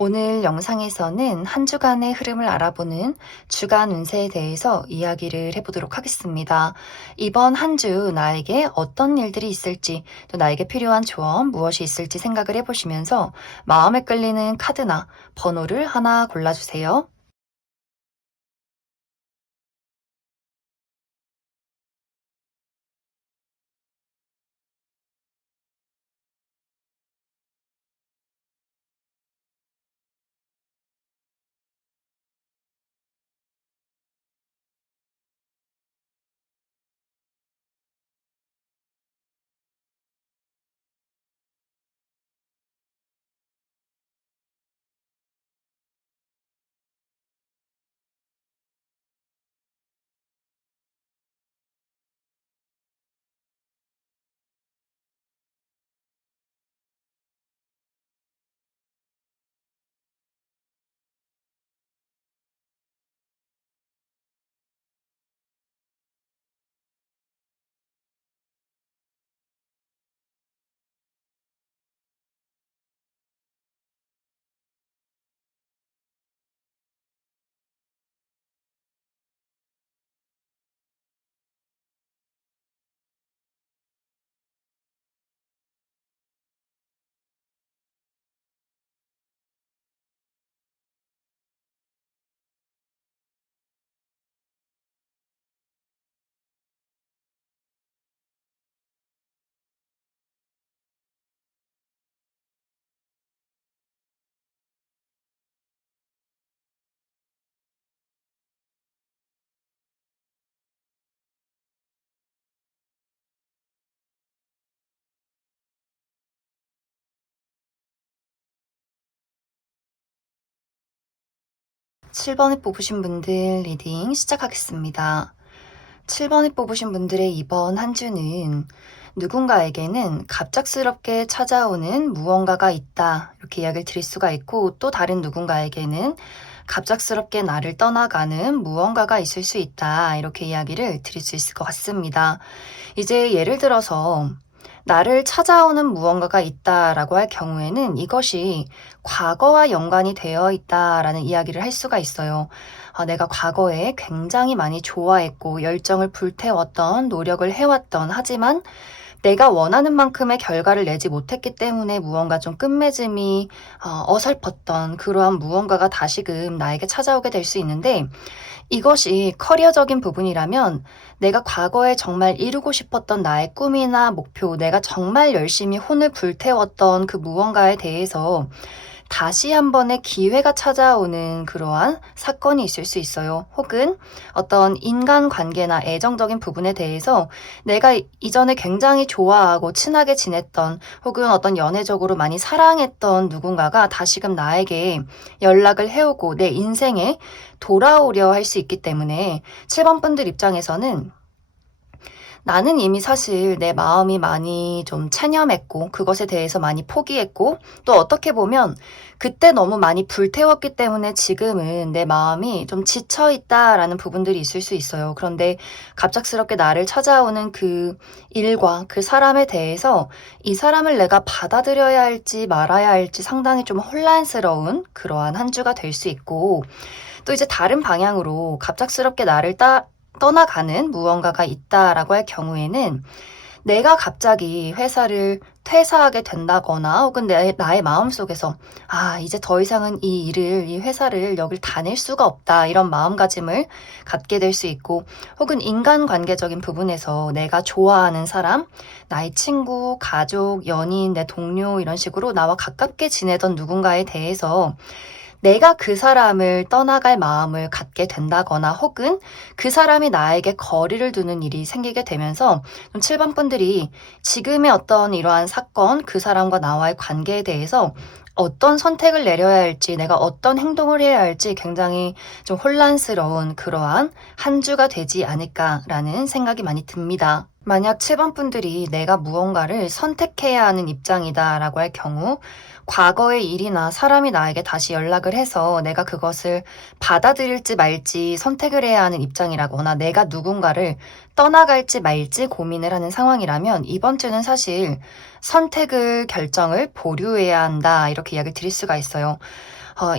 오늘 영상에서는 한 주간의 흐름을 알아보는 주간 운세에 대해서 이야기를 해보도록 하겠습니다. 이번 한 주 나에게 어떤 일들이 있을지, 또 나에게 필요한 조언 무엇이 있을지 생각을 해보시면서 마음에 끌리는 카드나 번호를 하나 골라주세요. 7번에 뽑으신 분들 리딩 시작하겠습니다. 7번에 뽑으신 분들의 이번 한 주는 누군가에게는 갑작스럽게 찾아오는 무언가가 있다, 이렇게 이야기를 드릴 수가 있고, 또 다른 누군가에게는 갑작스럽게 나를 떠나가는 무언가가 있을 수 있다, 이렇게 이야기를 드릴 수 있을 것 같습니다. 이제 예를 들어서 나를 찾아오는 무언가가 있다라고 할 경우에는 이것이 과거와 연관이 되어 있다라는 이야기를 할 수가 있어요. 내가 과거에 굉장히 많이 좋아했고 열정을 불태웠던, 노력을 해왔던, 하지만 내가 원하는 만큼의 결과를 내지 못했기 때문에 무언가 좀 끝맺음이 어설펐던 그러한 무언가가 다시금 나에게 찾아오게 될 수 있는데, 이것이 커리어적인 부분이라면 내가 과거에 정말 이루고 싶었던 나의 꿈이나 목표, 내가 정말 열심히 혼을 불태웠던 그 무언가에 대해서 다시 한 번의 기회가 찾아오는 그러한 사건이 있을 수 있어요. 혹은 어떤 인간관계나 애정적인 부분에 대해서 내가 이전에 굉장히 좋아하고 친하게 지냈던, 혹은 어떤 연애적으로 많이 사랑했던 누군가가 다시금 나에게 연락을 해오고 내 인생에 돌아오려 할 수 있기 때문에 7번 분들 입장에서는 나는 이미 사실 내 마음이 많이 좀 체념했고 그것에 대해서 많이 포기했고, 또 어떻게 보면 그때 너무 많이 불태웠기 때문에 지금은 내 마음이 좀 지쳐있다라는 부분들이 있을 수 있어요. 그런데 갑작스럽게 나를 찾아오는 그 일과 그 사람에 대해서 이 사람을 내가 받아들여야 할지 말아야 할지 상당히 좀 혼란스러운 그러한 한 주가 될 수 있고, 또 이제 다른 방향으로 갑작스럽게 나를 떠나가는 무언가가 있다라고 할 경우에는 내가 갑자기 회사를 퇴사하게 된다거나, 혹은 나의 마음속에서 이제 더 이상은 이 회사를 여길 다닐 수가 없다, 이런 마음가짐을 갖게 될 수 있고, 혹은 인간관계적인 부분에서 내가 좋아하는 사람, 나의 친구, 가족, 연인, 내 동료, 이런 식으로 나와 가깝게 지내던 누군가에 대해서 내가 그 사람을 떠나갈 마음을 갖게 된다거나, 혹은 그 사람이 나에게 거리를 두는 일이 생기게 되면서 좀 7번 분들이 지금의 어떤 이러한 사건, 그 사람과 나와의 관계에 대해서 어떤 선택을 내려야 할지, 내가 어떤 행동을 해야 할지 굉장히 좀 혼란스러운 그러한 한 주가 되지 않을까라는 생각이 많이 듭니다. 만약 7번 분들이 내가 무언가를 선택해야 하는 입장이다라고 할 경우, 과거의 일이나 사람이 나에게 다시 연락을 해서 내가 그것을 받아들일지 말지 선택을 해야 하는 입장이라거나 내가 누군가를 떠나갈지 말지 고민을 하는 상황이라면 이번 주는 사실 선택을 결정을 보류해야 한다 이렇게 이야기를 드릴 수가 있어요.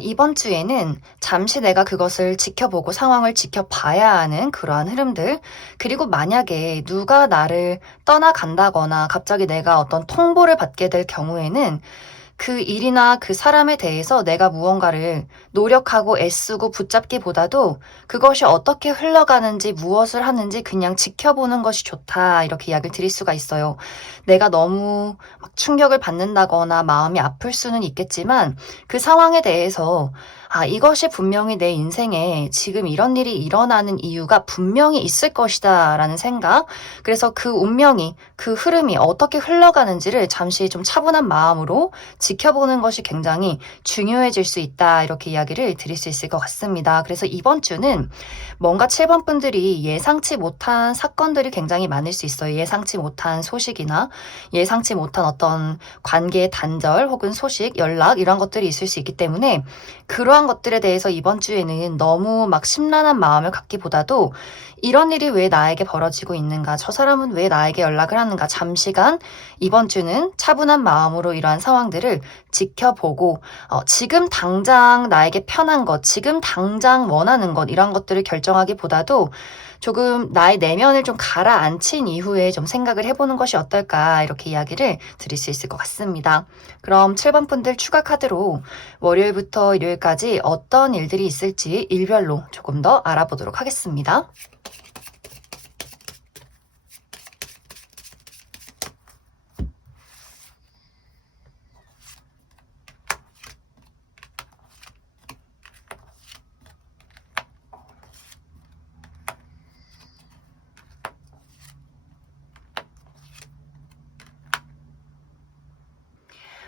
이번 주에는 잠시 내가 그것을 지켜보고 상황을 지켜봐야 하는 그러한 흐름들, 그리고 만약에 누가 나를 떠나간다거나 갑자기 내가 어떤 통보를 받게 될 경우에는 그 일이나 그 사람에 대해서 내가 무언가를 노력하고 애쓰고 붙잡기보다도 그것이 어떻게 흘러가는지 무엇을 하는지 그냥 지켜보는 것이 좋다 이렇게 이야기를 드릴 수가 있어요. 내가 너무 막 충격을 받는다거나 마음이 아플 수는 있겠지만 그 상황에 대해서 이것이 분명히 내 인생에 지금 이런 일이 일어나는 이유가 분명히 있을 것이다 라는 생각, 그래서 그 운명이, 그 흐름이 어떻게 흘러가는지를 잠시 좀 차분한 마음으로 지켜보는 것이 굉장히 중요해질 수 있다 이렇게 이야기를 드릴 수 있을 것 같습니다. 그래서 이번 주는 뭔가 7번 분들이 예상치 못한 사건들이 굉장히 많을 수 있어요. 예상치 못한 소식이나 예상치 못한 어떤 관계의 단절 혹은 소식, 연락 이런 것들이 있을 수 있기 때문에 그러한 것들에 대해서 이번 주에는 너무 막 심란한 마음을 갖기보다도 이런 일이 왜 나에게 벌어지고 있는가, 저 사람은 왜 나에게 연락을 하는가, 잠시간 이번 주는 차분한 마음으로 이러한 상황들을 지켜보고 지금 당장 나에게 편한 것, 지금 당장 원하는 것 이런 것들을 결정하기보다도 조금 나의 내면을 좀 가라앉힌 이후에 좀 생각을 해보는 것이 어떨까 이렇게 이야기를 드릴 수 있을 것 같습니다. 그럼 7번 분들 추가 카드로 월요일부터 일요일까지 어떤 일들이 있을지 일별로 조금 더 알아보도록 하겠습니다.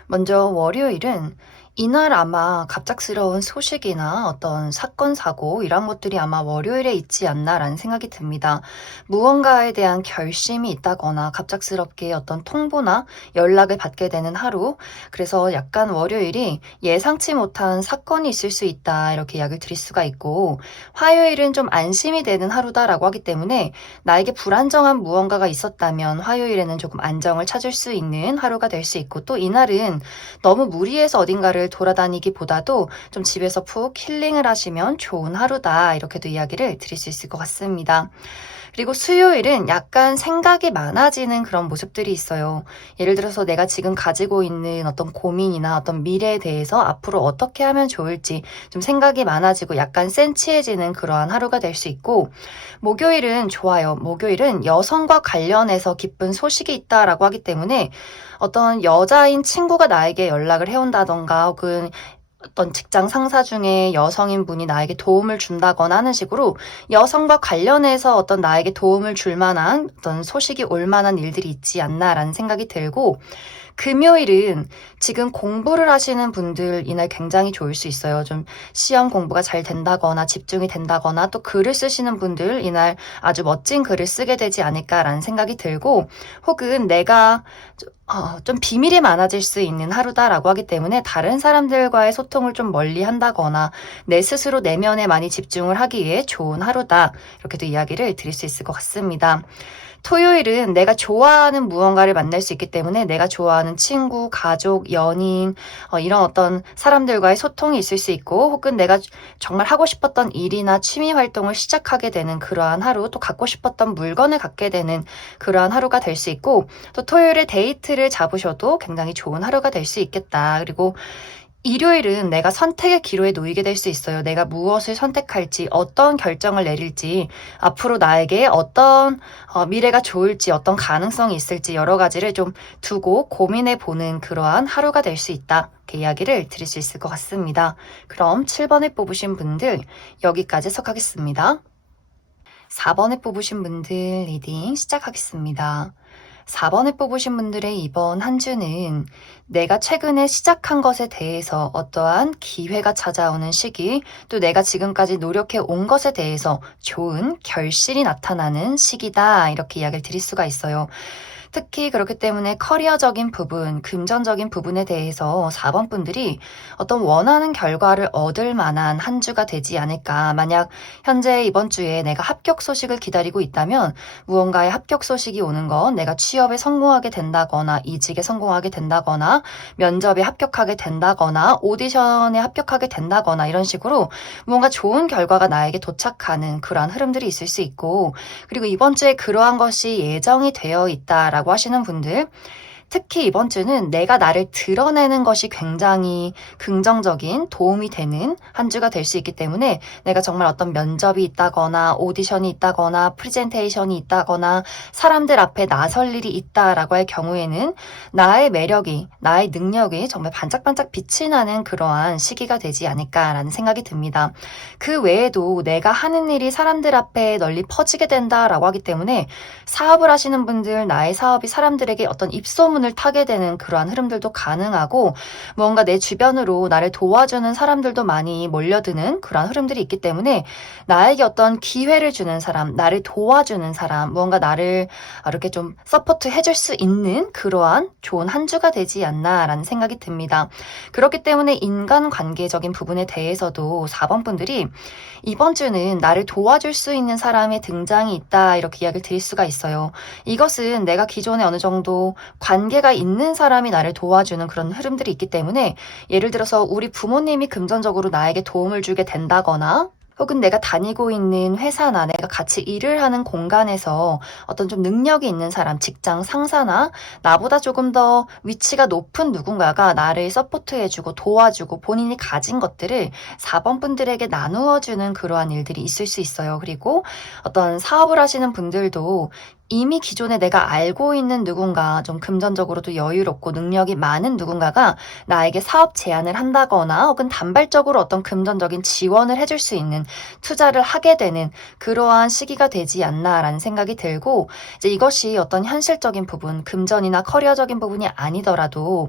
먼저 월요일은 이날 아마 갑작스러운 소식이나 어떤 사건, 사고 이런 것들이 아마 월요일에 있지 않나라는 생각이 듭니다. 무언가에 대한 결심이 있다거나 갑작스럽게 어떤 통보나 연락을 받게 되는 하루, 그래서 약간 월요일이 예상치 못한 사건이 있을 수 있다 이렇게 이야기를 드릴 수가 있고, 화요일은 좀 안심이 되는 하루다라고 하기 때문에 나에게 불안정한 무언가가 있었다면 화요일에는 조금 안정을 찾을 수 있는 하루가 될 수 있고, 또 이날은 너무 무리해서 어딘가를 돌아다니기보다도 좀 집에서 푹 힐링을 하시면 좋은 하루다 이렇게도 이야기를 드릴 수 있을 것 같습니다. 그리고 수요일은 약간 생각이 많아지는 그런 모습들이 있어요. 예를 들어서 내가 지금 가지고 있는 어떤 고민이나 어떤 미래에 대해서 앞으로 어떻게 하면 좋을지 좀 생각이 많아지고 약간 센치해지는 그러한 하루가 될 수 있고, 목요일은 좋아요. 목요일은 여성과 관련해서 기쁜 소식이 있다라고 하기 때문에 어떤 여자인 친구가 나에게 연락을 해온다던가 혹은 어떤 직장 상사 중에 여성인 분이 나에게 도움을 준다거나 하는 식으로 여성과 관련해서 어떤 나에게 도움을 줄 만한 어떤 소식이 올 만한 일들이 있지 않나라는 생각이 들고, 금요일은 지금 공부를 하시는 분들 이날 굉장히 좋을 수 있어요. 좀 시험 공부가 잘 된다거나 집중이 된다거나 또 글을 쓰시는 분들 이날 아주 멋진 글을 쓰게 되지 않을까라는 생각이 들고, 혹은 내가 좀 비밀이 많아질 수 있는 하루다라고 하기 때문에 다른 사람들과의 소통을 좀 멀리 한다거나 내 스스로 내면에 많이 집중을 하기 위해 좋은 하루다 이렇게도 이야기를 드릴 수 있을 것 같습니다. 토요일은 내가 좋아하는 무언가를 만날 수 있기 때문에 내가 좋아하는 친구, 가족, 연인 이런 어떤 사람들과의 소통이 있을 수 있고, 혹은 내가 정말 하고 싶었던 일이나 취미 활동을 시작하게 되는 그러한 하루, 또 갖고 싶었던 물건을 갖게 되는 그러한 하루가 될 수 있고, 또 토요일에 데이트를 잡으셔도 굉장히 좋은 하루가 될 수 있겠다. 그리고 일요일은 내가 선택의 기로에 놓이게 될 수 있어요. 내가 무엇을 선택할지, 어떤 결정을 내릴지, 앞으로 나에게 어떤 미래가 좋을지, 어떤 가능성이 있을지 여러 가지를 좀 두고 고민해 보는 그러한 하루가 될 수 있다. 이렇게 이야기를 드릴 수 있을 것 같습니다. 그럼 7번을 뽑으신 분들 여기까지 해석하겠습니다. 4번을 뽑으신 분들 리딩 시작하겠습니다. 4번을 뽑으신 분들의 이번 한 주는 내가 최근에 시작한 것에 대해서 어떠한 기회가 찾아오는 시기, 또 내가 지금까지 노력해 온 것에 대해서 좋은 결실이 나타나는 시기다 이렇게 이야기를 드릴 수가 있어요. 특히 그렇기 때문에 커리어적인 부분, 금전적인 부분에 대해서 4번 분들이 어떤 원하는 결과를 얻을 만한 한 주가 되지 않을까. 만약 현재 이번 주에 내가 합격 소식을 기다리고 있다면 무언가의 합격 소식이 오는 건 내가 취업에 성공하게 된다거나 이직에 성공하게 된다거나 면접에 합격하게 된다거나 오디션에 합격하게 된다거나 이런 식으로 무언가 좋은 결과가 나에게 도착하는 그러한 흐름들이 있을 수 있고, 그리고 이번 주에 그러한 것이 예정이 되어 있다라고 하시는 분들, 특히 이번 주는 내가 나를 드러내는 것이 굉장히 긍정적인 도움이 되는 한 주가 될 수 있기 때문에 내가 정말 어떤 면접이 있다거나 오디션이 있다거나 프레젠테이션이 있다거나 사람들 앞에 나설 일이 있다라고 할 경우에는 나의 매력이, 나의 능력이 정말 반짝반짝 빛이 나는 그러한 시기가 되지 않을까라는 생각이 듭니다. 그 외에도 내가 하는 일이 사람들 앞에 널리 퍼지게 된다라고 하기 때문에 사업을 하시는 분들, 나의 사업이 사람들에게 어떤 입소문을 타게 되는 그러한 흐름들도 가능하고, 뭔가 내 주변으로 나를 도와주는 사람들도 많이 몰려드는 그러한 흐름들이 있기 때문에 나에게 어떤 기회를 주는 사람, 나를 도와주는 사람, 무언가 나를 이렇게 좀 서포트 해줄 수 있는 그러한 좋은 한 주가 되지 않나라는 생각이 듭니다. 그렇기 때문에 인간관계적인 부분에 대해서도 4번 분들이 이번 주는 나를 도와줄 수 있는 사람의 등장이 있다, 이렇게 이야기를 드릴 수가 있어요. 이것은 내가 기존에 어느 정도 관계가 있는 사람이 나를 도와주는 그런 흐름들이 있기 때문에, 예를 들어서 우리 부모님이 금전적으로 나에게 도움을 주게 된다거나, 혹은 내가 다니고 있는 회사나 내가 같이 일을 하는 공간에서 어떤 좀 능력이 있는 사람, 직장 상사나 나보다 조금 더 위치가 높은 누군가가 나를 서포트해주고 도와주고 본인이 가진 것들을 4번 분들에게 나누어주는 그러한 일들이 있을 수 있어요. 그리고 어떤 사업을 하시는 분들도 이미 기존에 내가 알고 있는 누군가, 좀 금전적으로도 여유롭고 능력이 많은 누군가가 나에게 사업 제안을 한다거나 혹은 단발적으로 어떤 금전적인 지원을 해줄 수 있는 투자를 하게 되는 그러한 시기가 되지 않나라는 생각이 들고, 이제 이것이 어떤 현실적인 부분, 금전이나 커리어적인 부분이 아니더라도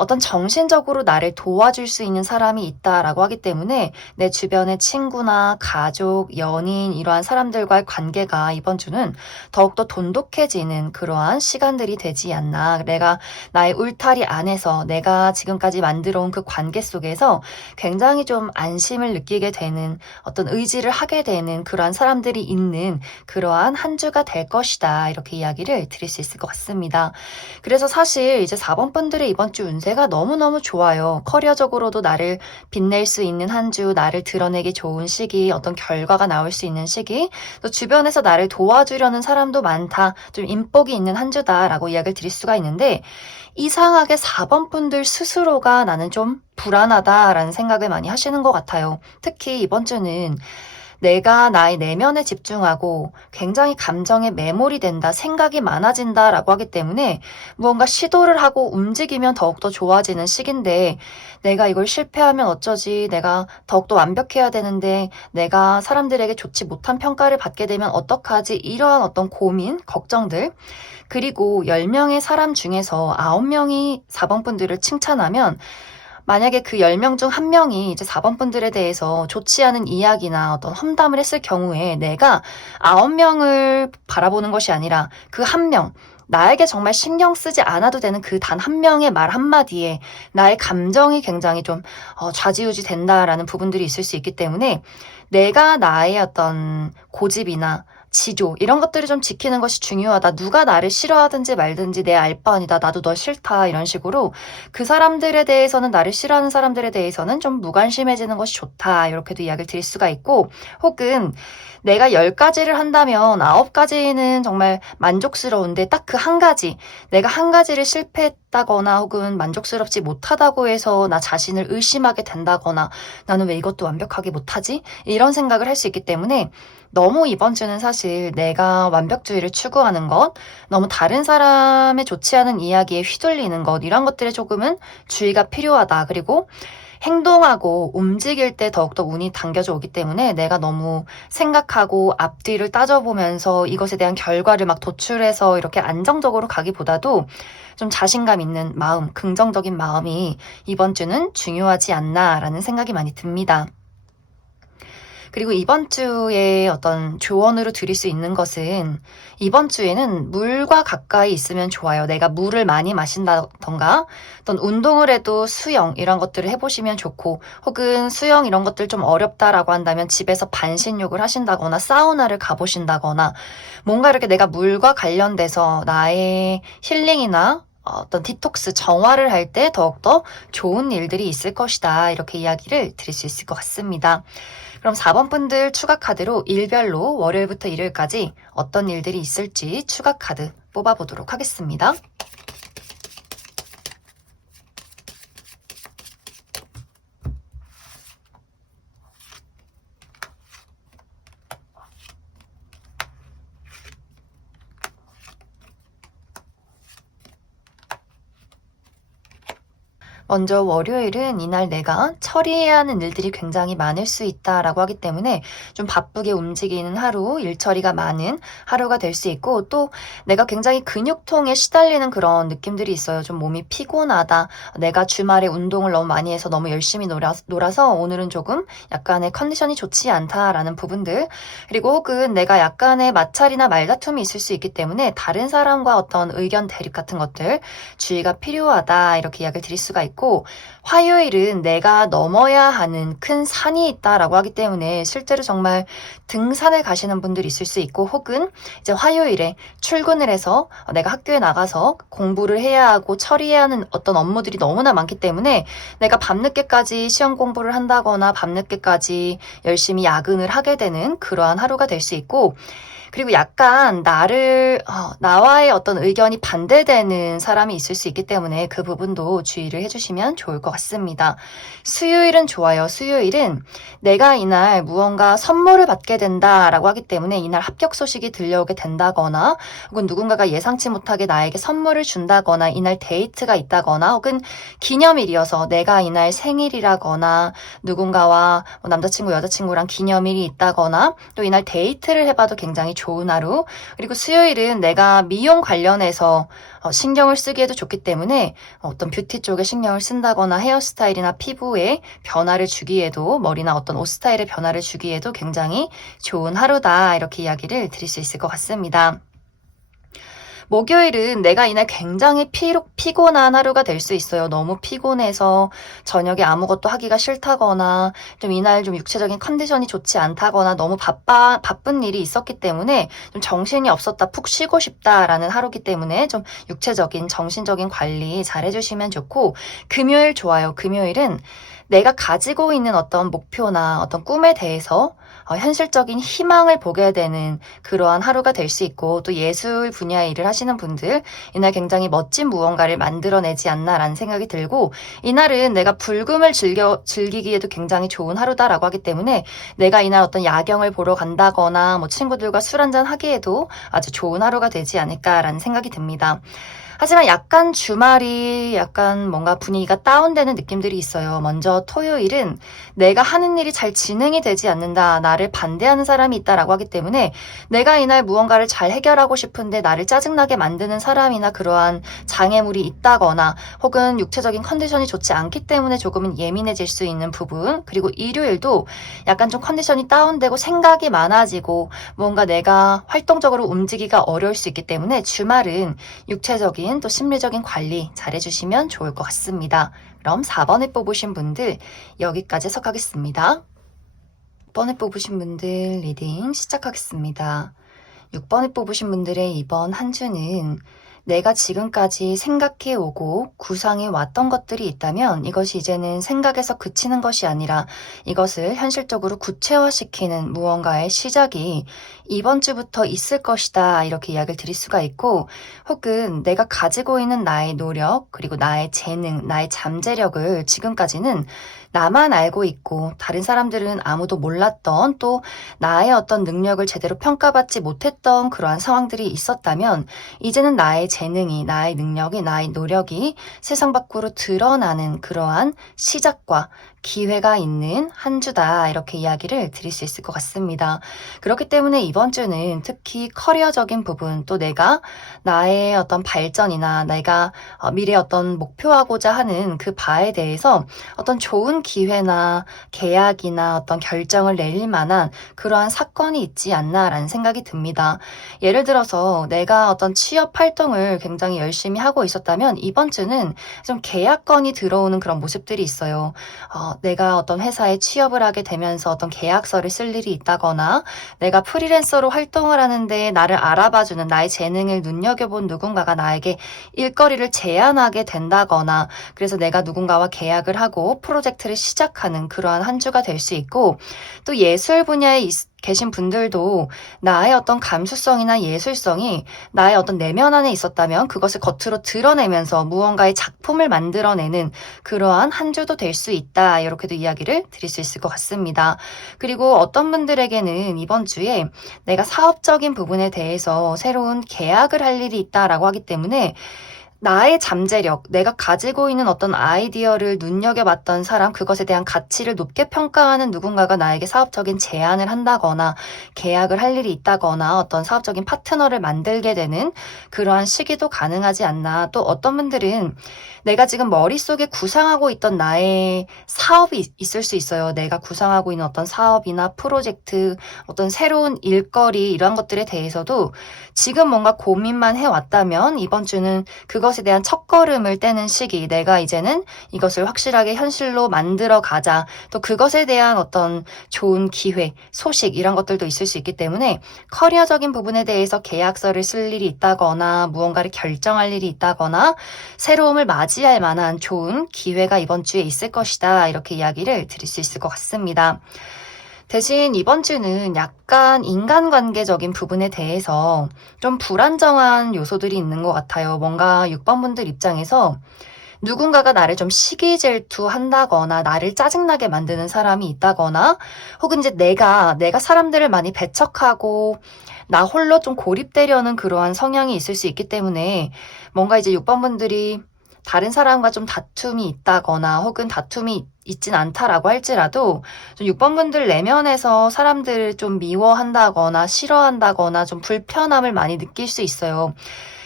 어떤 정신적으로 나를 도와줄 수 있는 사람이 있다라고 하기 때문에 내 주변의 친구나 가족, 연인 이러한 사람들과의 관계가 이번 주는 더욱더 돈독해지는 그러한 시간들이 되지 않나. 내가 나의 울타리 안에서 내가 지금까지 만들어온 그 관계 속에서 굉장히 좀 안심을 느끼게 되는, 어떤 의지를 하게 되는 그러한 사람들이 있는 그러한 한 주가 될 것이다, 이렇게 이야기를 드릴 수 있을 것 같습니다. 그래서 사실 이제 4번 분들의 이번 주 운세가 너무너무 좋아요. 커리어적으로도 나를 빛낼 수 있는 한 주, 나를 드러내기 좋은 시기, 어떤 결과가 나올 수 있는 시기, 또 주변에서 나를 도와주려는 사람도 많다, 좀 인복이 있는 한 주다라고 이야기를 드릴 수가 있는데, 이상하게 4번 분들 스스로가 나는 좀 불안하다라는 생각을 많이 하시는 것 같아요. 특히 이번 주는 내가 나의 내면에 집중하고 굉장히 감정에 매몰이 된다, 생각이 많아진다라고 하기 때문에 무언가 시도를 하고 움직이면 더욱더 좋아지는 시기인데, 내가 이걸 실패하면 어쩌지, 내가 더욱더 완벽해야 되는데 내가 사람들에게 좋지 못한 평가를 받게 되면 어떡하지, 이러한 어떤 고민, 걱정들, 그리고 10명의 사람 중에서 9명이 4번 분들을 칭찬하면 만약에 그 10명 중 1명이 이제 4번 분들에 대해서 좋지 않은 이야기나 어떤 험담을 했을 경우에 내가 9명을 바라보는 것이 아니라 그 1명, 나에게 정말 신경 쓰지 않아도 되는 그 단 1명의 말 한마디에 나의 감정이 굉장히 좀 좌지우지 된다라는 부분들이 있을 수 있기 때문에 내가 나의 어떤 고집이나 지조 이런 것들을 좀 지키는 것이 중요하다. 누가 나를 싫어하든지 말든지 내 알 바 아니다. 나도 너 싫다. 이런 식으로 그 사람들에 대해서는, 나를 싫어하는 사람들에 대해서는 좀 무관심해지는 것이 좋다. 이렇게도 이야기를 드릴 수가 있고, 혹은 내가 10가지를 한다면 9가지는 정말 만족스러운데 딱 그 한 가지, 내가 한 가지를 실패했다거나 혹은 만족스럽지 못하다고 해서 나 자신을 의심하게 된다거나 나는 왜 이것도 완벽하게 못하지? 이런 생각을 할 수 있기 때문에 너무 이번 주는 사실 내가 완벽주의를 추구하는 것, 너무 다른 사람의 좋지 않은 이야기에 휘둘리는 것, 이런 것들에 조금은 주의가 필요하다. 그리고 행동하고 움직일 때 더욱더 운이 당겨져 오기 때문에 내가 너무 생각하고 앞뒤를 따져보면서 이것에 대한 결과를 막 도출해서 이렇게 안정적으로 가기보다도 좀 자신감 있는 마음, 긍정적인 마음이 이번 주는 중요하지 않나라는 생각이 많이 듭니다. 그리고 이번 주에 어떤 조언으로 드릴 수 있는 것은 이번 주에는 물과 가까이 있으면 좋아요. 내가 물을 많이 마신다던가 어떤 운동을 해도 수영 이런 것들을 해보시면 좋고 혹은 수영 이런 것들 좀 어렵다라고 한다면 집에서 반신욕을 하신다거나 사우나를 가보신다거나 뭔가 이렇게 내가 물과 관련돼서 나의 힐링이나 어떤 디톡스 정화를 할 때 더욱더 좋은 일들이 있을 것이다. 이렇게 이야기를 드릴 수 있을 것 같습니다. 그럼 4번 분들 추가 카드로 일별로 월요일부터 일요일까지 어떤 일들이 있을지 추가 카드 뽑아보도록 하겠습니다. 먼저 월요일은 이날 내가 처리해야 하는 일들이 굉장히 많을 수 있다라고 하기 때문에 좀 바쁘게 움직이는 하루, 일처리가 많은 하루가 될 수 있고 또 내가 굉장히 근육통에 시달리는 그런 느낌들이 있어요. 좀 몸이 피곤하다. 내가 주말에 운동을 너무 많이 해서 너무 열심히 놀아서 오늘은 조금 약간의 컨디션이 좋지 않다라는 부분들. 그리고 혹은 내가 약간의 마찰이나 말다툼이 있을 수 있기 때문에 다른 사람과 어떤 의견 대립 같은 것들 주의가 필요하다 이렇게 이야기를 드릴 수가 있고 화요일은 내가 넘어야 하는 큰 산이 있다라고 하기 때문에 실제로 정말 등산을 가시는 분들이 있을 수 있고 혹은 이제 화요일에 출근을 해서 내가 학교에 나가서 공부를 해야 하고 처리해야 하는 어떤 업무들이 너무나 많기 때문에 내가 밤늦게까지 시험 공부를 한다거나 밤늦게까지 열심히 야근을 하게 되는 그러한 하루가 될 수 있고 그리고 약간 나와의 어떤 의견이 반대되는 사람이 있을 수 있기 때문에 그 부분도 주의를 해주시면 좋을 것 같습니다. 수요일은 좋아요. 수요일은 내가 이날 무언가 선물을 받게 된다라고 하기 때문에 이날 합격 소식이 들려오게 된다거나 혹은 누군가가 예상치 못하게 나에게 선물을 준다거나 이날 데이트가 있다거나 혹은 기념일이어서 내가 이날 생일이라거나 누군가와 남자친구, 여자친구랑 기념일이 있다거나 또 이날 데이트를 해봐도 굉장히 좋은 하루. 그리고 수요일은 내가 미용 관련해서 신경을 쓰기에도 좋기 때문에 어떤 뷰티 쪽에 신경을 쓴다거나 헤어스타일이나 피부에 변화를 주기에도 머리나 어떤 옷 스타일의 변화를 주기에도 굉장히 좋은 하루다. 이렇게 이야기를 드릴 수 있을 것 같습니다. 목요일은 내가 이날 굉장히 피곤한 하루가 될 수 있어요. 너무 피곤해서 저녁에 아무것도 하기가 싫다거나 좀 이날 좀 육체적인 컨디션이 좋지 않다거나 너무 바쁜 일이 있었기 때문에 좀 정신이 없었다, 푹 쉬고 싶다라는 하루기 때문에 좀 육체적인, 정신적인 관리 잘 해주시면 좋고 금요일 좋아요. 금요일은 내가 가지고 있는 어떤 목표나 어떤 꿈에 대해서 현실적인 희망을 보게 되는 그러한 하루가 될 수 있고 또 예술 분야의 일을 하시는 분들 이날 굉장히 멋진 무언가를 만들어내지 않나라는 생각이 들고 이날은 내가 불금을 즐기기에도 굉장히 좋은 하루다라고 하기 때문에 내가 이날 어떤 야경을 보러 간다거나 뭐 친구들과 술 한잔 하기에도 아주 좋은 하루가 되지 않을까라는 생각이 듭니다. 하지만 약간 주말이 약간 뭔가 분위기가 다운되는 느낌들이 있어요. 먼저 토요일은 내가 하는 일이 잘 진행이 되지 않는다. 나를 반대하는 사람이 있다라고 하기 때문에 내가 이날 무언가를 잘 해결하고 싶은데 나를 짜증나게 만드는 사람이나 그러한 장애물이 있다거나 혹은 육체적인 컨디션이 좋지 않기 때문에 조금은 예민해질 수 있는 부분 그리고 일요일도 약간 좀 컨디션이 다운되고 생각이 많아지고 뭔가 내가 활동적으로 움직이기가 어려울 수 있기 때문에 주말은 육체적인 또 심리적인 관리 잘 해주시면 좋을 것 같습니다. 그럼 4번을 뽑으신 분들 여기까지 해석하겠습니다. 6번을 뽑으신 분들 리딩 시작하겠습니다. 6번을 뽑으신 분들의 이번 한 주는 내가 지금까지 생각해오고 구상해왔던 것들이 있다면 이것이 이제는 생각에서 그치는 것이 아니라 이것을 현실적으로 구체화시키는 무언가의 시작이 이번 주부터 있을 것이다 이렇게 이야기를 드릴 수가 있고 혹은 내가 가지고 있는 나의 노력 그리고 나의 재능, 나의 잠재력을 지금까지는 나만 알고 있고 다른 사람들은 아무도 몰랐던 또 나의 어떤 능력을 제대로 평가받지 못했던 그러한 상황들이 있었다면 이제는 나의 재능이, 나의 능력이, 나의 노력이 세상 밖으로 드러나는 그러한 시작과 기회가 있는 한 주다 이렇게 이야기를 드릴 수 있을 것 같습니다. 그렇기 때문에 이번 주는 특히 커리어적인 부분 또 내가 나의 어떤 발전이나 내가 미래에 어떤 목표하고자 하는 그 바에 대해서 어떤 좋은 기회나 계약이나 어떤 결정을 내릴 만한 그러한 사건이 있지 않나라는 생각이 듭니다. 예를 들어서 내가 어떤 취업 활동을 굉장히 열심히 하고 있었다면 이번 주는 좀 계약건이 들어오는 그런 모습들이 있어요. 내가 어떤 회사에 취업을 하게 되면서 어떤 계약서를 쓸 일이 있다거나 내가 프리랜서로 활동을 하는데 나를 알아봐주는 나의 재능을 눈여겨본 누군가가 나에게 일거리를 제안하게 된다거나 그래서 내가 누군가와 계약을 하고 프로젝트를 시작하는 그러한 한 주가 될 수 있고 또 예술 분야에 계신 분들도 나의 어떤 감수성이나 예술성이 나의 어떤 내면 안에 있었다면 그것을 겉으로 드러내면서 무언가의 작품을 만들어내는 그러한 한 주도 될 수 있다. 이렇게도 이야기를 드릴 수 있을 것 같습니다. 그리고 어떤 분들에게는 이번 주에 내가 사업적인 부분에 대해서 새로운 계약을 할 일이 있다라고 하기 때문에 나의 잠재력, 내가 가지고 있는 어떤 아이디어를 눈여겨봤던 사람, 그것에 대한 가치를 높게 평가하는 누군가가 나에게 사업적인 제안을 한다거나 계약을 할 일이 있다거나 어떤 사업적인 파트너를 만들게 되는 그러한 시기도 가능하지 않나. 또 어떤 분들은 내가 지금 머릿속에 구상하고 있던 나의 사업이 있을 수 있어요. 내가 구상하고 있는 어떤 사업이나 프로젝트, 어떤 새로운 일거리 이런 것들에 대해서도 지금 뭔가 고민만 해왔다면 이번 주는 그것에 대한 첫걸음을 떼는 시기, 내가 이제는 이것을 확실하게 현실로 만들어 가자. 또 그것에 대한 어떤 좋은 기회, 소식 이런 것들도 있을 수 있기 때문에 커리어적인 부분에 대해서 계약서를 쓸 일이 있다거나 무언가를 결정할 일이 있다거나 새로움을 맞이할 만한 좋은 기회가 이번 주에 있을 것이다. 이렇게 이야기를 드릴 수 있을 것 같습니다. 대신 이번 주는 약간 인간관계적인 부분에 대해서 좀 불안정한 요소들이 있는 것 같아요. 뭔가 6번 분들 입장에서 누군가가 나를 좀 시기 질투한다거나 나를 짜증나게 만드는 사람이 있다거나 혹은 이제 내가 사람들을 많이 배척하고 나 홀로 좀 고립되려는 그러한 성향이 있을 수 있기 때문에 뭔가 이제 6번 분들이 다른 사람과 좀 다툼이 있다거나 혹은 다툼이 있진 않다라고 할지라도 좀 6번 분들 내면에서 사람들을 좀 미워한다거나 싫어한다거나 좀 불편함을 많이 느낄 수 있어요.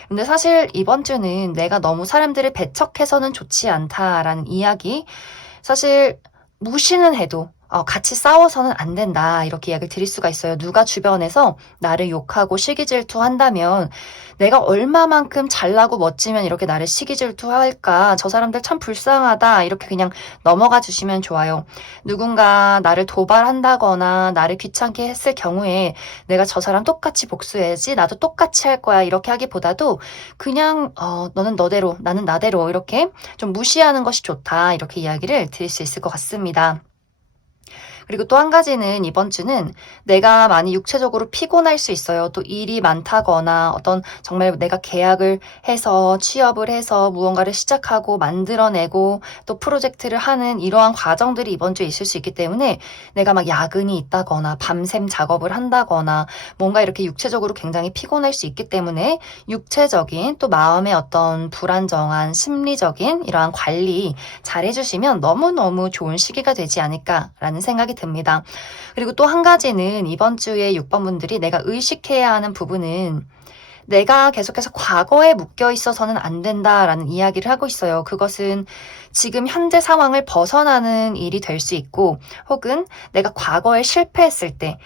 근데 사실 이번 주는 내가 너무 사람들을 배척해서는 좋지 않다라는 이야기, 사실 무시는 해도 같이 싸워서는 안 된다 이렇게 이야기를 드릴 수가 있어요. 누가 주변에서 나를 욕하고 시기 질투한다면 내가 얼마만큼 잘나고 멋지면 이렇게 나를 시기 질투할까, 저 사람들 참 불쌍하다 이렇게 그냥 넘어가 주시면 좋아요. 누군가 나를 도발한다거나 나를 귀찮게 했을 경우에 내가 저 사람 똑같이 복수해야지, 나도 똑같이 할 거야 이렇게 하기보다도 그냥 너는 너대로 나는 나대로 이렇게 좀 무시하는 것이 좋다 이렇게 이야기를 드릴 수 있을 것 같습니다. 그리고 또 한 가지는 이번 주는 내가 많이 육체적으로 피곤할 수 있어요. 또 일이 많다거나 어떤 정말 내가 계약을 해서 취업을 해서 무언가를 시작하고 만들어내고 또 프로젝트를 하는 이러한 과정들이 이번 주에 있을 수 있기 때문에 내가 막 야근이 있다거나 밤샘 작업을 한다거나 뭔가 이렇게 육체적으로 굉장히 피곤할 수 있기 때문에 육체적인 또 마음의 어떤 불안정한 심리적인 이러한 관리 잘 해주시면 너무너무 좋은 시기가 되지 않을까라는 생각이 듭니다. 그리고 또 한 가지는 이번 주에 6번 분들이 내가 의식해야 하는 부분은 내가 계속해서 과거에 묶여 있어서는 안 된다라는 이야기를 하고 있어요. 그것은 지금 현재 상황을 벗어나는 일이 될 수 있고 혹은 내가 과거에 실패했을 때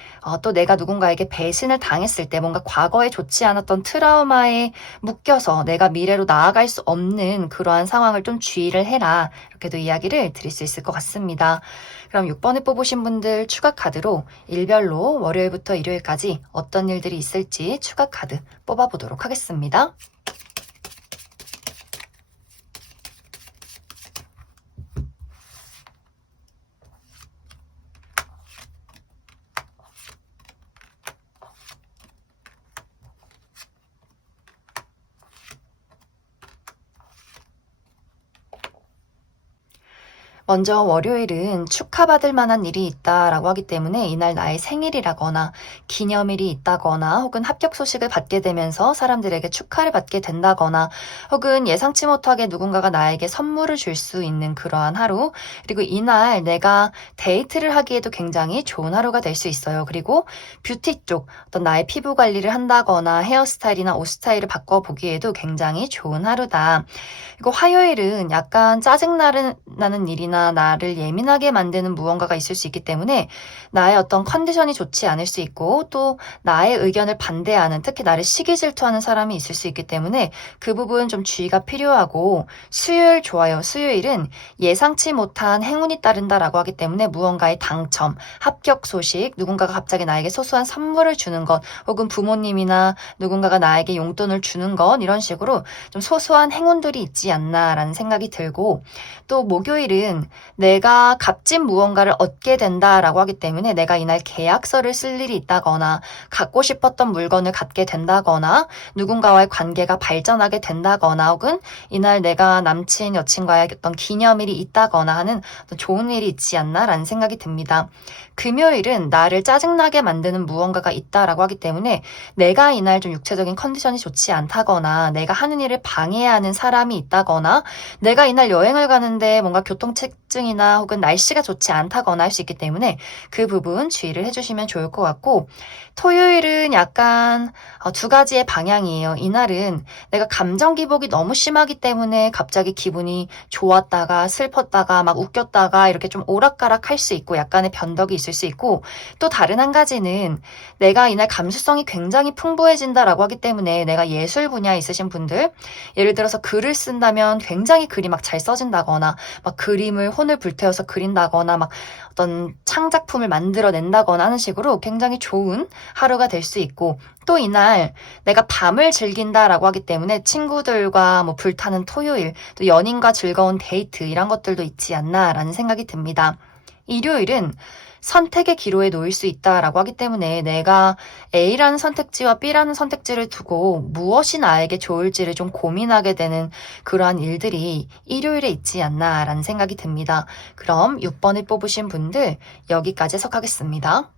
또 내가 누군가에게 배신을 당했을 때 뭔가 과거에 좋지 않았던 트라우마에 묶여서 내가 미래로 나아갈 수 없는 그러한 상황을 좀 주의를 해라. 이렇게도 이야기를 드릴 수 있을 것 같습니다. 그럼 6번을 뽑으신 분들 추가 카드로 일별로 월요일부터 일요일까지 어떤 일들이 있을지 추가 카드 뽑아보도록 하겠습니다. 먼저 월요일은 축하받을 만한 일이 있다라고 하기 때문에 이날 나의 생일이라거나 기념일이 있다거나 혹은 합격 소식을 받게 되면서 사람들에게 축하를 받게 된다거나 혹은 예상치 못하게 누군가가 나에게 선물을 줄 수 있는 그러한 하루, 그리고 이날 내가 데이트를 하기에도 굉장히 좋은 하루가 될 수 있어요. 그리고 뷰티 쪽 어떤 나의 피부 관리를 한다거나 헤어스타일이나 옷 스타일을 바꿔보기에도 굉장히 좋은 하루다. 그리고 화요일은 약간 짜증나는 일이나 나를 예민하게 만드는 무언가가 있을 수 있기 때문에 나의 어떤 컨디션이 좋지 않을 수 있고 또 나의 의견을 반대하는, 특히 나를 시기 질투하는 사람이 있을 수 있기 때문에 그 부분 좀 주의가 필요하고, 수요일 좋아요. 수요일은 예상치 못한 행운이 따른다라고 하기 때문에 무언가의 당첨, 합격 소식, 누군가가 갑자기 나에게 소소한 선물을 주는 것, 혹은 부모님이나 누군가가 나에게 용돈을 주는 것, 이런 식으로 좀 소소한 행운들이 있지 않나라는 생각이 들고, 또 목요일은 내가 값진 무언가를 얻게 된다라고 하기 때문에 내가 이날 계약서를 쓸 일이 있다거나 갖고 싶었던 물건을 갖게 된다거나 누군가와의 관계가 발전하게 된다거나 혹은 이날 내가 남친 여친과의 어떤 기념일이 있다거나 하는 어떤 좋은 일이 있지 않나라는 생각이 듭니다. 금요일은 나를 짜증나게 만드는 무언가가 있다라고 하기 때문에 내가 이날 좀 육체적인 컨디션이 좋지 않다거나 내가 하는 일을 방해하는 사람이 있다거나 내가 이날 여행을 가는데 뭔가 교통체증이나 혹은 날씨가 좋지 않다거나 할 수 있기 때문에 그 부분 주의를 해주시면 좋을 것 같고, 토요일은 약간 두 가지의 방향이에요. 이날은 내가 감정 기복이 너무 심하기 때문에 갑자기 기분이 좋았다가 슬펐다가 막 웃겼다가 이렇게 좀 오락가락 할 수 있고 약간의 변덕이 있을 수 있고, 또 다른 한 가지는 내가 이날 감수성이 굉장히 풍부해진다라고 하기 때문에 내가 예술 분야에 있으신 분들, 예를 들어서 글을 쓴다면 굉장히 글이 막 잘 써진다거나 막 그림을 혼을 불태워서 그린다거나 막 어떤 창작품을 만들어낸다거나 하는 식으로 굉장히 좋은 하루가 될 수 있고, 또 이날 내가 밤을 즐긴다라고 하기 때문에 친구들과 뭐 불타는 토요일, 또 연인과 즐거운 데이트, 이런 것들도 있지 않나라는 생각이 듭니다. 일요일은 선택의 기로에 놓일 수 있다라고 하기 때문에 내가 A라는 선택지와 B라는 선택지를 두고 무엇이 나에게 좋을지를 좀 고민하게 되는 그러한 일들이 일요일에 있지 않나라는 생각이 듭니다. 그럼 6번을 뽑으신 분들 여기까지 해석하겠습니다.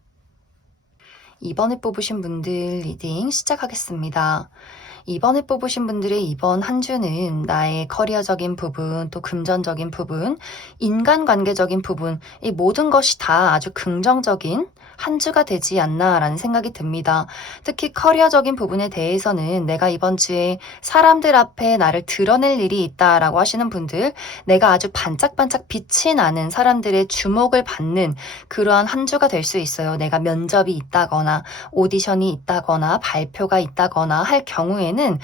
2번을 뽑으신 분들 리딩 시작하겠습니다. 2번을 뽑으신 분들의 이번 한 주는 나의 커리어적인 부분, 또 금전적인 부분, 인간관계적인 부분, 이 모든 것이 다 아주 긍정적인 한 주가 되지 않나라는 생각이 듭니다. 특히 커리어적인 부분에 대해서는 내가 이번 주에 사람들 앞에 나를 드러낼 일이 있다라고 하시는 분들, 내가 아주 반짝반짝 빛이 나는 사람들의 주목을 받는 그러한 한 주가 될 수 있어요. 내가 면접이 있다거나 오디션이 있다거나 발표가 있다거나 할 경우에는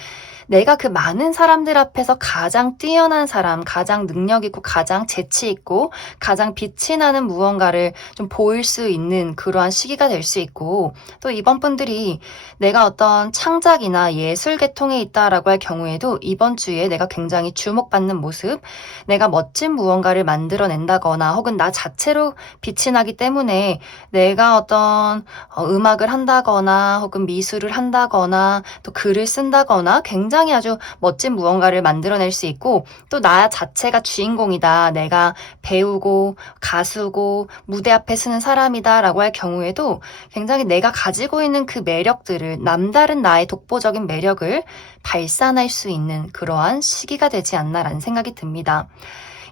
내가 그 많은 사람들 앞에서 가장 뛰어난 사람, 가장 능력 있고 가장 재치 있고 가장 빛이 나는 무언가를 좀 보일 수 있는 그러한 시기가 될 수 있고, 또 이번 분들이 내가 어떤 창작이나 예술 계통에 있다라고 할 경우에도 이번 주에 내가 굉장히 주목받는 모습, 내가 멋진 무언가를 만들어낸다거나 혹은 나 자체로 빛이 나기 때문에 내가 어떤 음악을 한다거나 혹은 미술을 한다거나 또 글을 쓴다거나 굉장히 아주 멋진 무언가를 만들어낼 수 있고, 또 나 자체가 주인공이다, 내가 배우고 가수고 무대 앞에 서는 사람이다 라고 할 경우에도 굉장히 내가 가지고 있는 그 매력들을, 남다른 나의 독보적인 매력을 발산할 수 있는 그러한 시기가 되지 않나라는 생각이 듭니다.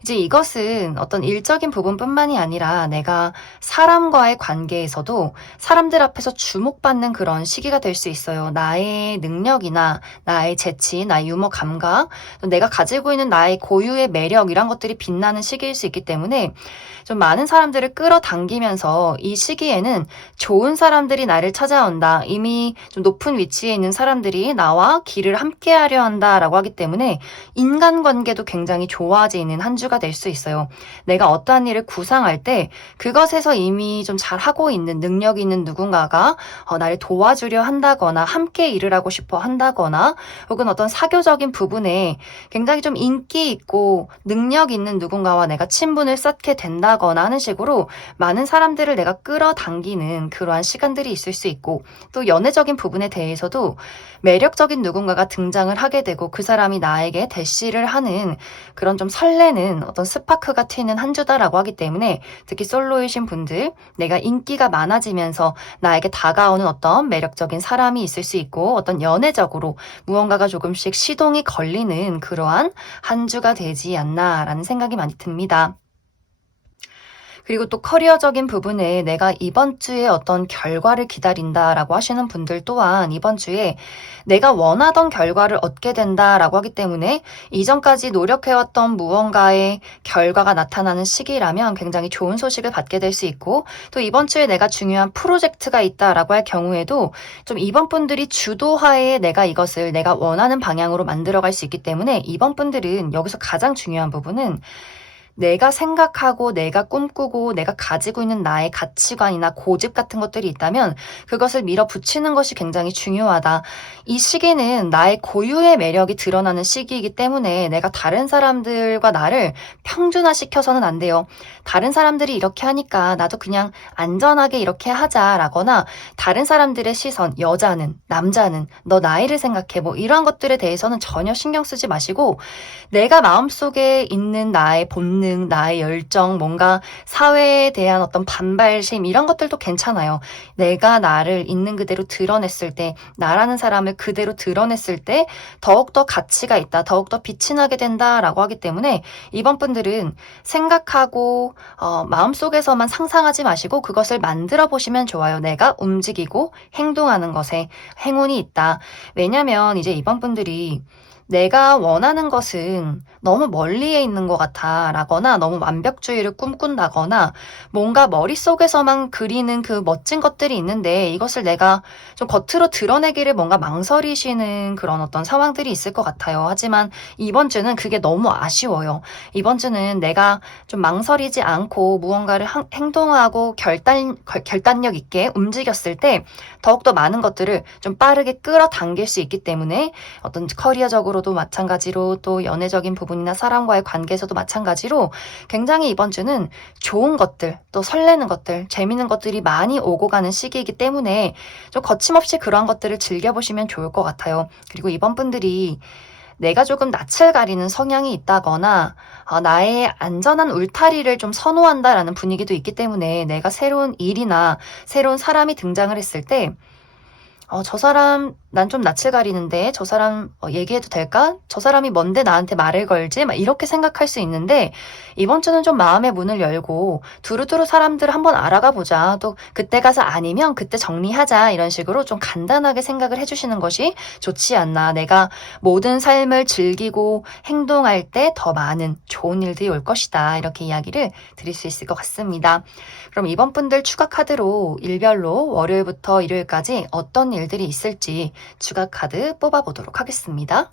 이제 이것은 어떤 일적인 부분뿐만이 아니라 내가 사람과의 관계에서도 사람들 앞에서 주목받는 그런 시기가 될 수 있어요. 나의 능력이나 나의 재치, 나의 유머 감각, 또 내가 가지고 있는 나의 고유의 매력, 이런 것들이 빛나는 시기일 수 있기 때문에 좀 많은 사람들을 끌어당기면서 이 시기에는 좋은 사람들이 나를 찾아온다, 이미 좀 높은 위치에 있는 사람들이 나와 길을 함께 하려 한다라고 하기 때문에 인간관계도 굉장히 좋아지는 한 주가 될 수 있어요. 내가 어떠한 일을 구상할 때 그것에서 이미 좀 잘하고 있는, 능력 있는 누군가가 나를 도와주려 한다거나 함께 일을 하고 싶어 한다거나 혹은 어떤 사교적인 부분에 굉장히 좀 인기 있고 능력 있는 누군가와 내가 친분을 쌓게 된다거나 하는 식으로 많은 사람들을 내가 끌어당기는 그러한 시간들이 있을 수 있고, 또 연애적인 부분에 대해서도 매력적인 누군가가 등장을 하게 되고 그 사람이 나에게 대시를 하는 그런 좀 설레는 주는 어떤 스파크가 튀는 한 주다라고 하기 때문에 특히 솔로이신 분들, 내가 인기가 많아지면서 나에게 다가오는 어떤 매력적인 사람이 있을 수 있고 어떤 연애적으로 무언가가 조금씩 시동이 걸리는 그러한 한 주가 되지 않나라는 생각이 많이 듭니다. 그리고 또 커리어적인 부분에 내가 이번 주에 어떤 결과를 기다린다라고 하시는 분들 또한 이번 주에 내가 원하던 결과를 얻게 된다라고 하기 때문에 이전까지 노력해왔던 무언가의 결과가 나타나는 시기라면 굉장히 좋은 소식을 받게 될 수 있고 또 이번 주에 내가 중요한 프로젝트가 있다라고 할 경우에도 좀 이번 분들이 주도하에 내가 이것을 내가 원하는 방향으로 만들어갈 수 있기 때문에 이번 분들은 여기서 가장 중요한 부분은 내가 생각하고 내가 꿈꾸고 내가 가지고 있는 나의 가치관이나 고집 같은 것들이 있다면 그것을 밀어붙이는 것이 굉장히 중요하다. 이 시기는 나의 고유의 매력이 드러나는 시기이기 때문에 내가 다른 사람들과 나를 평준화시켜서는 안 돼요. 다른 사람들이 이렇게 하니까 나도 그냥 안전하게 이렇게 하자라거나 다른 사람들의 시선, 여자는, 남자는, 너 나이를 생각해 뭐 이러한 것들에 대해서는 전혀 신경 쓰지 마시고 내가 마음속에 있는 나의 본능, 나의 열정, 뭔가 사회에 대한 어떤 반발심 이런 것들도 괜찮아요. 내가 나를 있는 그대로 드러냈을 때, 나라는 사람을 그대로 드러냈을 때 더욱더 가치가 있다, 더욱더 빛이 나게 된다라고 하기 때문에 이번 분들은 생각하고 마음속에서만 상상하지 마시고 그것을 만들어 보시면 좋아요. 내가 움직이고 행동하는 것에 행운이 있다. 왜냐면 이제 이번 분들이 내가 원하는 것은 너무 멀리에 있는 것 같아 라거나 너무 완벽주의를 꿈꾼다거나 뭔가 머릿속에서만 그리는 그 멋진 것들이 있는데 이것을 내가 좀 겉으로 드러내기를 뭔가 망설이시는 그런 어떤 상황들이 있을 것 같아요. 하지만 이번 주는 그게 너무 아쉬워요. 이번 주는 내가 좀 망설이지 않고 무언가를 행동하고 결단력 있게 움직였을 때 더욱더 많은 것들을 좀 빠르게 끌어당길 수 있기 때문에 어떤 커리어적으로도 마찬가지로 또 연애적인 부분이나 사람과의 관계에서도 마찬가지로 굉장히 이번 주는 좋은 것들, 또 설레는 것들, 재밌는 것들이 많이 오고 가는 시기이기 때문에 좀 거침없이 그러한 것들을 즐겨보시면 좋을 것 같아요. 그리고 이번 분들이 내가 조금 낯을 가리는 성향이 있다거나 나의 안전한 울타리를 좀 선호한다라는 분위기도 있기 때문에 내가 새로운 일이나 새로운 사람이 등장을 했을 때 저 사람 난 좀 낯을 가리는데 저 사람 얘기해도 될까? 저 사람이 뭔데 나한테 말을 걸지? 막 이렇게 생각할 수 있는데 이번 주는 좀 마음의 문을 열고 두루두루 사람들을 한번 알아가 보자. 또 그때 가서 아니면 그때 정리하자. 이런 식으로 좀 간단하게 생각을 해주시는 것이 좋지 않나. 내가 모든 삶을 즐기고 행동할 때 더 많은 좋은 일들이 올 것이다. 이렇게 이야기를 드릴 수 있을 것 같습니다. 그럼 이번 분들 추가 카드로 일별로 월요일부터 일요일까지 어떤 일들이 있을지 추가 카드 뽑아보도록 하겠습니다.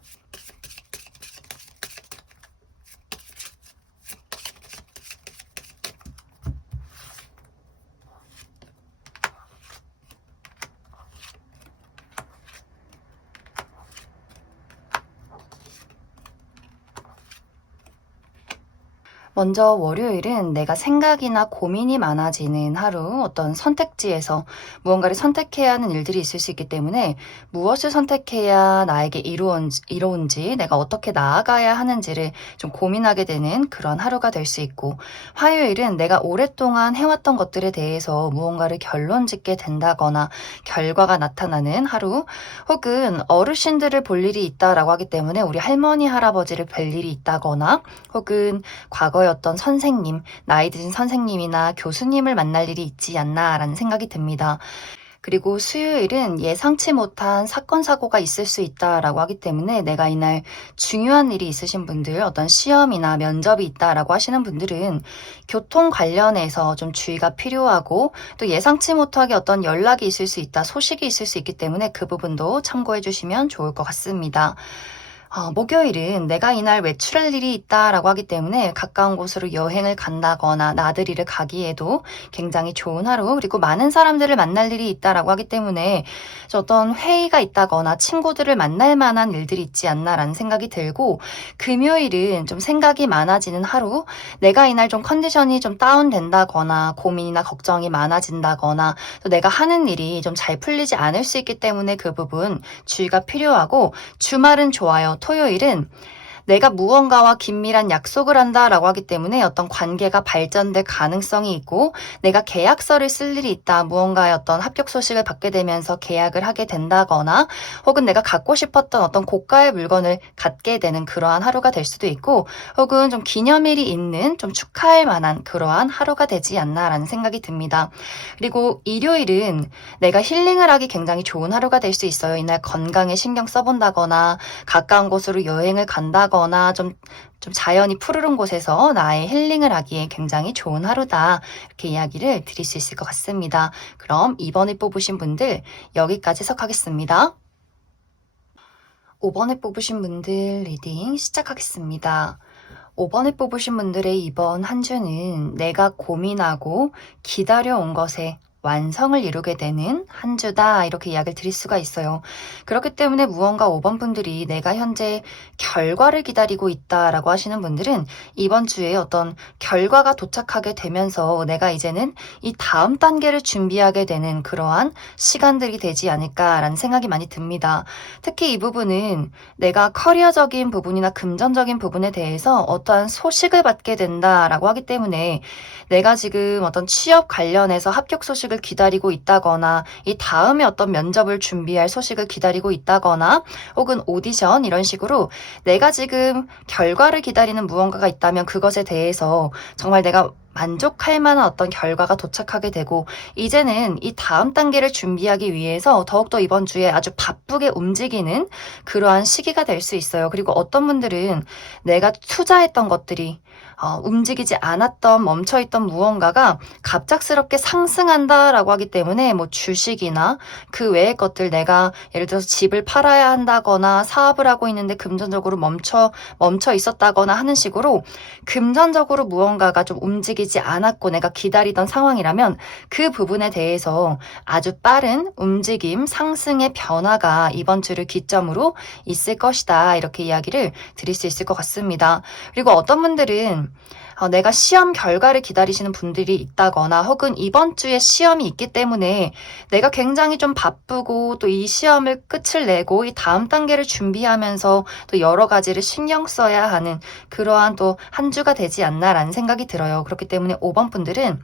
먼저 월요일은 내가 생각이나 고민이 많아지는 하루, 어떤 선택지에서 무언가를 선택해야 하는 일들이 있을 수 있기 때문에 무엇을 선택해야 나에게 이로운지, 내가 어떻게 나아가야 하는지를 좀 고민하게 되는 그런 하루가 될 수 있고, 화요일은 내가 오랫동안 해왔던 것들에 대해서 무언가를 결론 짓게 된다거나 결과가 나타나는 하루, 혹은 어르신들을 볼 일이 있다라고 하기 때문에 우리 할머니, 할아버지를 뵐 일이 있다거나, 혹은 과거에 어떤 선생님, 나이 드신 선생님이나 교수님을 만날 일이 있지 않나라는 생각이 듭니다. 그리고 수요일은 예상치 못한 사건, 사고가 있을 수 있다라고 하기 때문에 내가 이날 중요한 일이 있으신 분들, 어떤 시험이나 면접이 있다라고 하시는 분들은 교통 관련해서 좀 주의가 필요하고 또 예상치 못하게 어떤 연락이 있을 수 있다, 소식이 있을 수 있기 때문에 그 부분도 참고해 주시면 좋을 것 같습니다. 목요일은 내가 이날 외출할 일이 있다라고 하기 때문에 가까운 곳으로 여행을 간다거나 나들이를 가기에도 굉장히 좋은 하루, 그리고 많은 사람들을 만날 일이 있다라고 하기 때문에 어떤 회의가 있다거나 친구들을 만날 만한 일들이 있지 않나라는 생각이 들고, 금요일은 좀 생각이 많아지는 하루, 내가 이날 좀 컨디션이 좀 다운된다거나 고민이나 걱정이 많아진다거나 또 내가 하는 일이 좀 잘 풀리지 않을 수 있기 때문에 그 부분 주의가 필요하고, 주말은 좋아요. 토요일은 내가 무언가와 긴밀한 약속을 한다라고 하기 때문에 어떤 관계가 발전될 가능성이 있고 내가 계약서를 쓸 일이 있다. 무언가의 어떤 합격 소식을 받게 되면서 계약을 하게 된다거나 혹은 내가 갖고 싶었던 어떤 고가의 물건을 갖게 되는 그러한 하루가 될 수도 있고 혹은 좀 기념일이 있는 좀 축하할 만한 그러한 하루가 되지 않나라는 생각이 듭니다. 그리고 일요일은 내가 힐링을 하기 굉장히 좋은 하루가 될 수 있어요. 이날 건강에 신경 써본다거나 가까운 곳으로 여행을 간다거나 좀 자연이 푸르른 곳에서 나의 힐링을 하기에 굉장히 좋은 하루다. 이렇게 이야기를 드릴 수 있을 것 같습니다. 그럼 2번을 뽑으신 분들 여기까지 해석하겠습니다. 5번을 뽑으신 분들 리딩 시작하겠습니다. 5번을 뽑으신 분들의 이번 한 주는 내가 고민하고 기다려온 것에 완성을 이루게 되는 한 주다 이렇게 이야기를 드릴 수가 있어요. 그렇기 때문에 무언가 5번 분들이 내가 현재 결과를 기다리고 있다라고 하시는 분들은 이번 주에 어떤 결과가 도착하게 되면서 내가 이제는 이 다음 단계를 준비하게 되는 그러한 시간들이 되지 않을까라는 생각이 많이 듭니다. 특히 이 부분은 내가 커리어적인 부분이나 금전적인 부분에 대해서 어떠한 소식을 받게 된다라고 하기 때문에 내가 지금 어떤 취업 관련해서 합격 소식을 기다리고 있다거나 이 다음에 어떤 면접을 준비할 소식을 기다리고 있다거나 혹은 오디션 이런 식으로 내가 지금 결과를 기다리는 무언가가 있다면 그것에 대해서 정말 내가 만족할 만한 어떤 결과가 도착하게 되고 이제는 이 다음 단계를 준비하기 위해서 더욱더 이번 주에 아주 바쁘게 움직이는 그러한 시기가 될 수 있어요. 그리고 어떤 분들은 내가 투자했던 것들이 움직이지 않았던 멈춰있던 무언가가 갑작스럽게 상승한다라고 하기 때문에 뭐 주식이나 그 외의 것들 내가 예를 들어서 집을 팔아야 한다거나 사업을 하고 있는데 금전적으로 멈춰 있었다거나 하는 식으로 금전적으로 무언가가 좀 움직이지 않았고 내가 기다리던 상황이라면 그 부분에 대해서 아주 빠른 움직임, 상승의 변화가 이번 주를 기점으로 있을 것이다. 이렇게 이야기를 드릴 수 있을 것 같습니다. 그리고 어떤 분들은 내가 시험 결과를 기다리시는 분들이 있다거나 혹은 이번 주에 시험이 있기 때문에 내가 굉장히 좀 바쁘고 또 이 시험을 끝을 내고 이 다음 단계를 준비하면서 또 여러 가지를 신경 써야 하는 그러한 또 한 주가 되지 않나라는 생각이 들어요. 그렇기 때문에 5번 분들은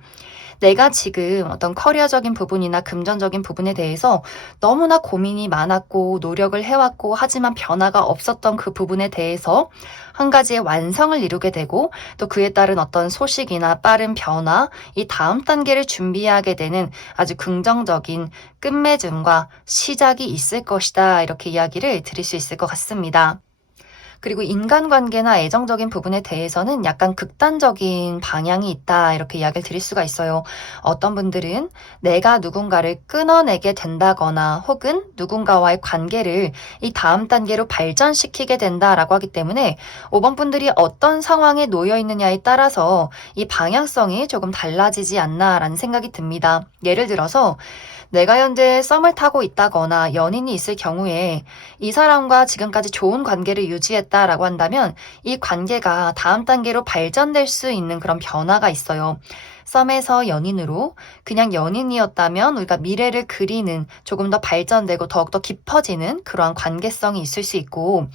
내가 지금 어떤 커리어적인 부분이나 금전적인 부분에 대해서 너무나 고민이 많았고 노력을 해왔고 하지만 변화가 없었던 그 부분에 대해서 한 가지의 완성을 이루게 되고 또 그에 따른 어떤 소식이나 빠른 변화, 이 다음 단계를 준비하게 되는 아주 긍정적인 끝맺음과 시작이 있을 것이다. 이렇게 이야기를 드릴 수 있을 것 같습니다. 그리고 인간관계나 애정적인 부분에 대해서는 약간 극단적인 방향이 있다 이렇게 이야기를 드릴 수가 있어요. 어떤 분들은 내가 누군가를 끊어내게 된다거나 혹은 누군가와의 관계를 이 다음 단계로 발전시키게 된다라고 하기 때문에 5번 분들이 어떤 상황에 놓여 있느냐에 따라서 이 방향성이 조금 달라지지 않나라는 생각이 듭니다. 예를 들어서 내가 현재 썸을 타고 있다거나 연인이 있을 경우에 이 사람과 지금까지 좋은 관계를 유지했다라고 한다면 이 관계가 다음 단계로 발전될 수 있는 그런 변화가 있어요. 썸에서 연인으로 그냥 연인이었다면 우리가 미래를 그리는 조금 더 발전되고 더욱더 깊어지는 그러한 관계성이 있을 수 있고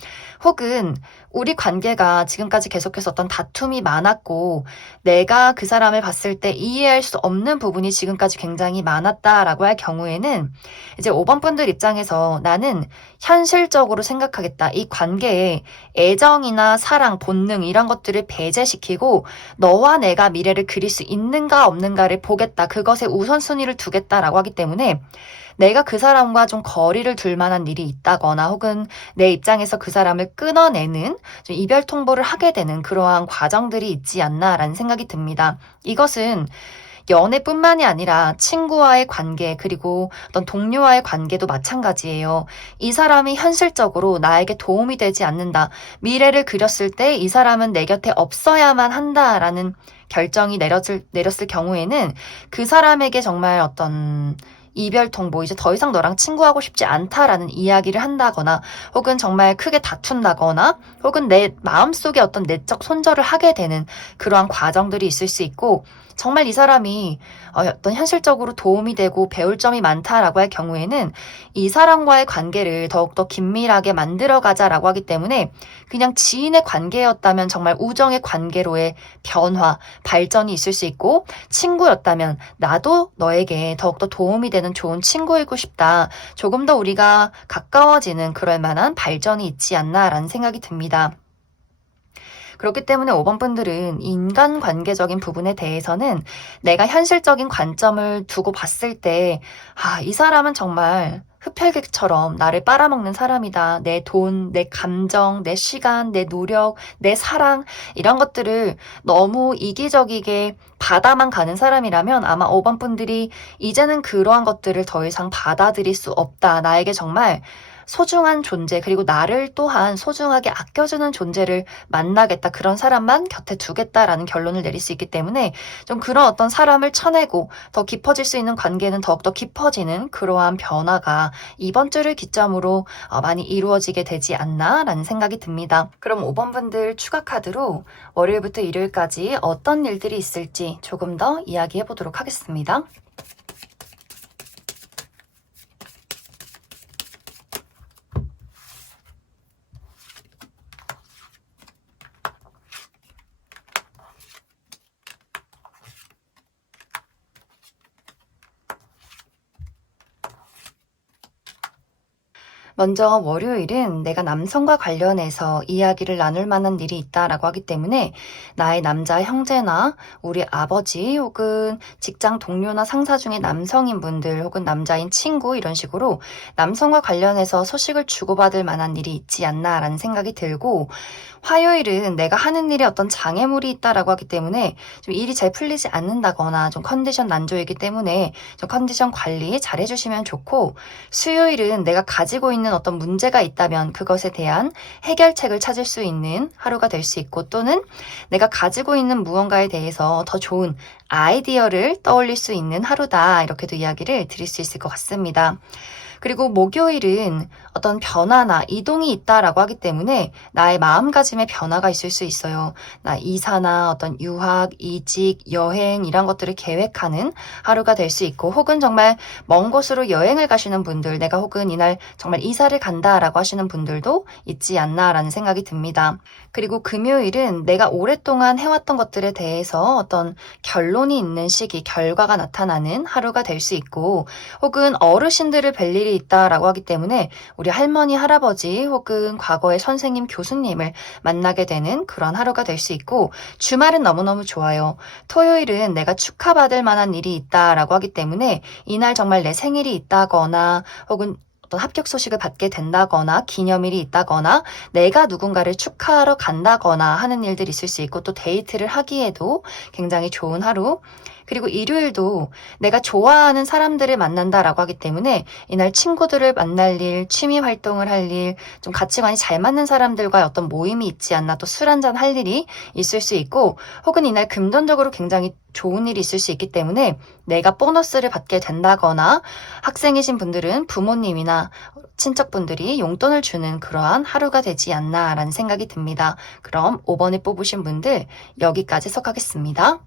혹은 우리 관계가 지금까지 계속해서 어떤 다툼이 많았고 내가 그 사람을 봤을 때 이해할 수 없는 부분이 지금까지 굉장히 많았다라고 할 경우에는 이제 5번 분들 입장에서 나는 현실적으로 생각하겠다. 이 관계에 애정이나 사랑, 본능 이런 것들을 배제시키고 너와 내가 미래를 그릴 수 있는가 없는가를 보겠다. 그것에 우선순위를 두겠다라고 하기 때문에 내가 그 사람과 좀 거리를 둘 만한 일이 있다거나 혹은 내 입장에서 그 사람을 끊어내는 좀 이별 통보를 하게 되는 그러한 과정들이 있지 않나라는 생각이 듭니다. 이것은 연애뿐만이 아니라 친구와의 관계 그리고 어떤 동료와의 관계도 마찬가지예요. 이 사람이 현실적으로 나에게 도움이 되지 않는다. 미래를 그렸을 때 이 사람은 내 곁에 없어야만 한다라는 결정이 내렸을 경우에는 그 사람에게 정말 어떤 이별 통보, 이제 더 이상 너랑 친구하고 싶지 않다라는 이야기를 한다거나 혹은 정말 크게 다툰다거나 혹은 내 마음속에 어떤 내적 손절을 하게 되는 그러한 과정들이 있을 수 있고 정말 이 사람이 어떤 현실적으로 도움이 되고 배울 점이 많다라고 할 경우에는 이 사람과의 관계를 더욱더 긴밀하게 만들어가자라고 하기 때문에 그냥 지인의 관계였다면 정말 우정의 관계로의 변화, 발전이 있을 수 있고 친구였다면 나도 너에게 더욱더 도움이 되는 좋은 친구이고 싶다. 조금 더 우리가 가까워지는 그럴 만한 발전이 있지 않나라는 생각이 듭니다. 그렇기 때문에 5번 분들은 인간관계적인 부분에 대해서는 내가 현실적인 관점을 두고 봤을 때, 이 사람은 정말 흡혈귀처럼 나를 빨아먹는 사람이다. 내 돈, 내 감정, 내 시간, 내 노력, 내 사랑, 이런 것들을 너무 이기적이게 받아만 가는 사람이라면 아마 5번 분들이 이제는 그러한 것들을 더 이상 받아들일 수 없다. 나에게 정말 소중한 존재, 그리고 나를 또한 소중하게 아껴주는 존재를 만나겠다. 그런 사람만 곁에 두겠다라는 결론을 내릴 수 있기 때문에 좀 그런 어떤 사람을 쳐내고 더 깊어질 수 있는 관계는 더욱더 깊어지는 그러한 변화가 이번 주를 기점으로 많이 이루어지게 되지 않나라는 생각이 듭니다. 그럼 5번 분들 추가 카드로 월요일부터 일요일까지 어떤 일들이 있을지 조금 더 이야기해 보도록 하겠습니다. 먼저 월요일은 내가 남성과 관련해서 이야기를 나눌 만한 일이 있다라고 하기 때문에 나의 남자 형제나 우리 아버지 혹은 직장 동료나 상사 중에 남성인 분들 혹은 남자인 친구 이런 식으로 남성과 관련해서 소식을 주고받을 만한 일이 있지 않나라는 생각이 들고 화요일은 내가 하는 일에 어떤 장애물이 있다라고 하기 때문에 좀 일이 잘 풀리지 않는다거나 좀 컨디션 난조이기 때문에 좀 컨디션 관리 잘 해주시면 좋고 수요일은 내가 가지고 있는 어떤 문제가 있다면 그것에 대한 해결책을 찾을 수 있는 하루가 될 수 있고 또는 내가 가지고 있는 무언가에 대해서 더 좋은 아이디어를 떠올릴 수 있는 하루다 이렇게도 이야기를 드릴 수 있을 것 같습니다. 그리고 목요일은 어떤 변화나 이동이 있다라고 하기 때문에 나의 마음가짐의 변화가 있을 수 있어요. 나 이사나 어떤 유학, 이직, 여행 이런 것들을 계획하는 하루가 될 수 있고 혹은 정말 먼 곳으로 여행을 가시는 분들 내가 혹은 이날 정말 이사를 간다라고 하시는 분들도 있지 않나라는 생각이 듭니다. 그리고 금요일은 내가 오랫동안 해왔던 것들에 대해서 어떤 결론이 있는 시기, 결과가 나타나는 하루가 될 수 있고 혹은 어르신들을 뵐 일이 있다라고 하기 때문에 우리 할머니, 할아버지 혹은 과거의 선생님, 교수님을 만나게 되는 그런 하루가 될 수 있고 주말은 너무너무 좋아요. 토요일은 내가 축하받을 만한 일이 있다라고 하기 때문에 이날 정말 내 생일이 있다거나 혹은 어떤 합격 소식을 받게 된다거나 기념일이 있다거나 내가 누군가를 축하하러 간다거나 하는 일들이 있을 수 있고 또 데이트를 하기에도 굉장히 좋은 하루 그리고 일요일도 내가 좋아하는 사람들을 만난다라고 하기 때문에 이날 친구들을 만날 일, 취미 활동을 할 일, 좀 가치관이 잘 맞는 사람들과의 어떤 모임이 있지 않나 또 술 한잔 할 일이 있을 수 있고 혹은 이날 금전적으로 굉장히 좋은 일이 있을 수 있기 때문에 내가 보너스를 받게 된다거나 학생이신 분들은 부모님이나 친척분들이 용돈을 주는 그러한 하루가 되지 않나라는 생각이 듭니다. 그럼 5번을 뽑으신 분들 여기까지 해석하겠습니다.